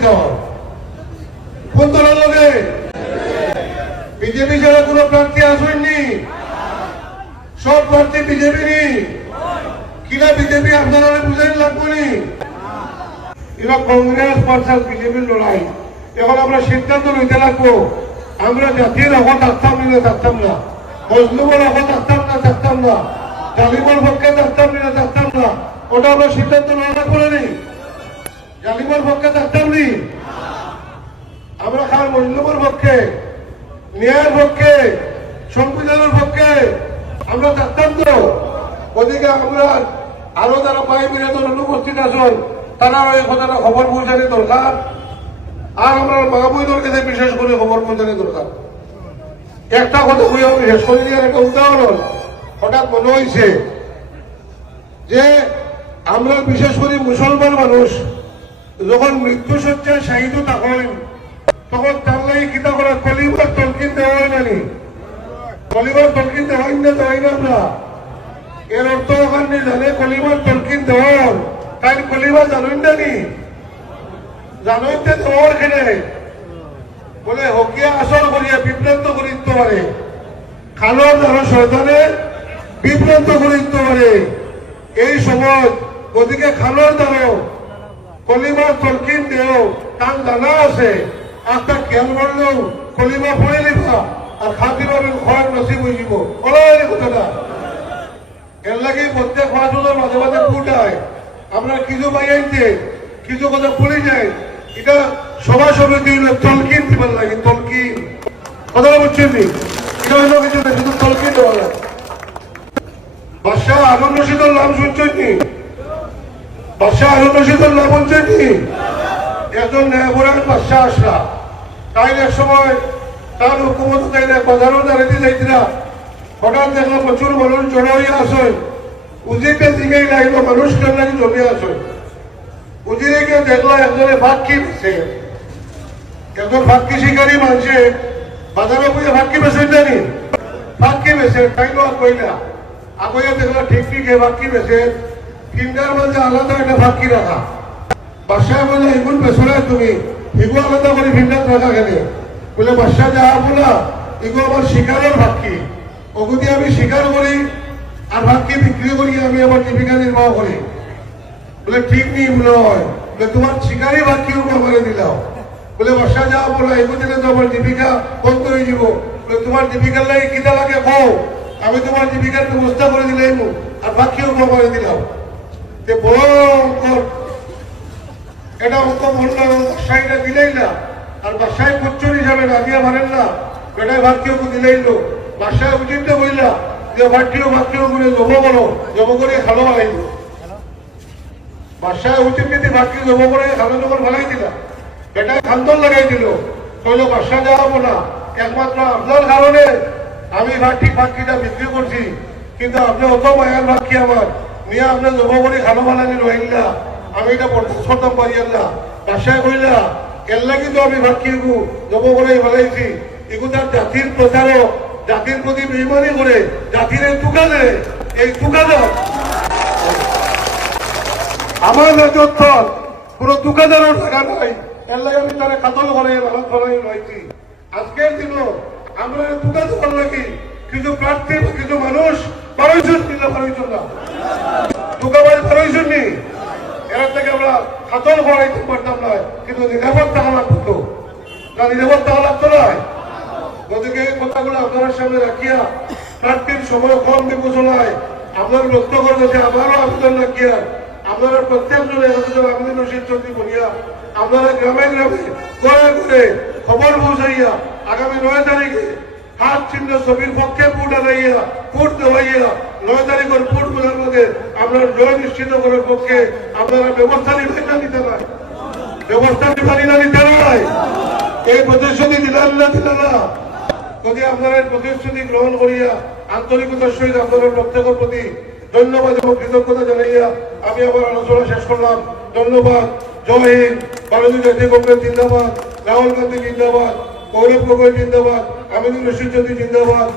দিতে হয় কোন দলের লোকে বিজেপি ছাড়া কোনো প্রার্থী আসেননি সব প্রার্থী বিজেপি নি কিনা বিজেপি আপনারা বুঝাই লাগবো নি এবার কংগ্রেস ভার্সাস বিজেপির লড়াই এখন আমরা সিদ্ধান্ত নিতে লাগবো আমরা জাতির এখন থাকতাম না থাকতাম না মজলুমের এখন থাকতাম না জালিমের পক্ষে থাকতাম না ওটা আমরা সিদ্ধান্ত নেওয়া করে নি জালিমের পক্ষে থাকতাম নি আমরা খান মজলুমের পক্ষে ন্যায়ের পক্ষে সংবিধানের পক্ষে আমরা থাকতাম তো ওদিকে আমরা আরো যারা ভাই বিরোধী অনুপস্থিত আছেন তারা এই কথাটা খবর পৌঁছানো দরকার আর আমরা মা বইদের কাছে বিশেষ করে খবর পৌঁছানো দরকার একটা কথা বই আমি শেষ করে দিয়ে একটা উদাহরণ হঠাৎ মনে হয়েছে যে আমরা বিশেষ করে মুসলমান মানুষ যখন মৃত্যুসজ্জায় শাহিদ থাকেন তখন তার লাগে কিতা করা কলিমার তলকিন দেওয়া হয় না কলিমার তলকিন দেওয়াই না আমরা এর অর্থ ওখানে জানে কলিমার তলকিন দেওয়ার তাই কলিমা জানেন না নি জানেন দেওয়ার খেলে বলে হকিয়া আসর করিয়া বিভ্রান্ত করে দিতে পারে খালোর দ্বারা শয়তানে বিভ্রান্ত করে দিতে পারে এই সময় ওদিকে খালোর দ্বারাও কলিমার তলকিন দেও তার জানা আছে একটা খেয়াল করলেও কলিমা পড়ে নিবা আর খাতি পাবেন খোয়ার নসিব হয়ে যাব ওলাই কথাটা এর লাগে প্রত্যেক মাসুদের মাঝে মাঝে ফুটায় আমরা কিছু পাইয়াইতে কিছু কথা ভুলে যাই এটা সবার সমিতি তলকিন দিবার লাগে তলকিন কথাটা বলছেন এটা হইল কিছু না শুধু তলকিন দেওয়া লাগে বাদশাহ হারুন রশিদের নাম শুনছেন নি বাদশাহ হারুন রশিদের নাম শুনছেন নি একজন ন্যায়পরায়ণ বাদশাহ আসলা তাই এক সময় তার হুকুমত তাই বাজারও দাঁড়াইতে যাইতিরা হঠাৎ দেখলাম প্রচুর মানুষ জড়ো হইয়া আসেন উজিরকে জিগাই লাগলো মানুষ কেন নাকি জমে আসেন উজিরে গিয়ে দেখলো একজনে ফাঁকি বেছে একজন ফাঁকি শিকারী মানুষে বাজারে বইয়ে ফাঁকি বেছেন জানি ফাঁকি বেছে তাই লোক কইলা আগইয়া দেখলো ঠিক ফাঁকি বেছে তিনটার মাঝে আলাদা একটা ফাঁকি রাখা বাসায় বলে এগুন বেসরে তুমি এগু আলাদা করে ভিন্ডাত রাখা গেলে বলে বাসা যাওয়া বলা এগু আমার শিকারের ফাঁকি ওগুদি আমি স্বীকার করি আর ভাগকে বিক্রি করি আমি আমার জীবিকা নির্বাহ করি বলে ঠিক নেই মনে হয় বলে তোমার শিকারই ভাগকে আমাকে দিলাও বলে বাসা যাওয়া বলা এগু দিলে তো আমার জীবিকা বন্ধ হয়ে যাব বলে তোমার জীবিকার লাগে কিতা লাগে কও আমি তোমার জীবিকার ব্যবস্থা করে দিলাম আর ভাগকে আমাকে দিলাম বড় এটা অঙ্ক বললো বাসাইটা দিলেই না আর বাসায় প্রচুর হিসাবে না দিয়ে মানেন না বেটায় ভাগকেও দিলেই লো বাসায় উচিত বললা যে ভাটিও করে জব করে খালো বানাই বাসায় উচিত যদি ভাটকি জব করে খালো যখন ফেলাই দিলা বেটায় খান্তন লাগাই দিল কইল বাসা যাওয়াবো না একমাত্র আপনার কারণে আমি ভাটকিটা বিক্রি করছি কিন্তু আপনি অত মায়ার ভাটকি আমার নিয়ে আপনার জব করে খালো বানানি রহিলা আমি এটা বরদাস্ত করতাম পারিয়ার না বাসায় কইলা এর লাগি তো আমি ভাটকি জব করে ফেলাইছি এগু তার জাতির প্রচারক জাতির প্রতি বেইমানি করে জাতির এই তুকালে এই তুকাদার আমার নেতৃত্ব কোন তুকাদারও টাকা নাই এর লাগে আমি তারা কাতল করে লালন ফলাই রয়েছি আজকের দিনও আমরা তুকা দেওয়ার লাগি কিছু প্রার্থী কিছু মানুষ 12জন দিলে 12জন না তুকাবাজ 12জন নি এর থেকে আমরা কাতল করাইতে পারতাম না কিন্তু নিরাপদ টাকা লাগতো না নিরাপদ টাকা লাগতো না গতকে এই কথাগুলো আপনার সামনে রাখিয়া প্রার্থীর সময় কম বিবেচনায় আপনার লক্ষ্য করতেছে আমারও আবেদন রাখিয়া আপনারা প্রত্যেকজনে আবেদন রশিদ চৌধুরী বলিয়া আপনারা গ্রামে গ্রামে ঘরে ঘরে খবর পৌঁছাইয়া আগামী 9 তারিখে হাত চিহ্ন ছবির পক্ষে ভোট আনাইয়া ভোট দেওয়াইয়া 9 তারিখের ভোট বোঝার মধ্যে আপনার জয় নিশ্চিত করার পক্ষে আপনারা ব্যবস্থা নিবেন না নিতে নাই ব্যবস্থা নিবেন না নিতে নাই এই প্রতিশ্রুতি দিলেন না যদি আপনারা প্রতিশ্রুতি গ্রহণ করিয়া আন্তরিকতার সহিত আপনাদের প্রত্যেকের প্রতি ধন্যবাদ এবং কৃতজ্ঞতা জানাইয়া আমি আমার আলোচনা শেষ করলাম ধন্যবাদ জয় হিন্দ ভারতীয় জাতীয় কংগ্রেস জিন্দাবাদ রাহুল গান্ধী জিন্দাবাদ গৌরব গগৈ জিন্দাবাদ আমিনুর রশিদ চৌধুরী জিন্দাবাদ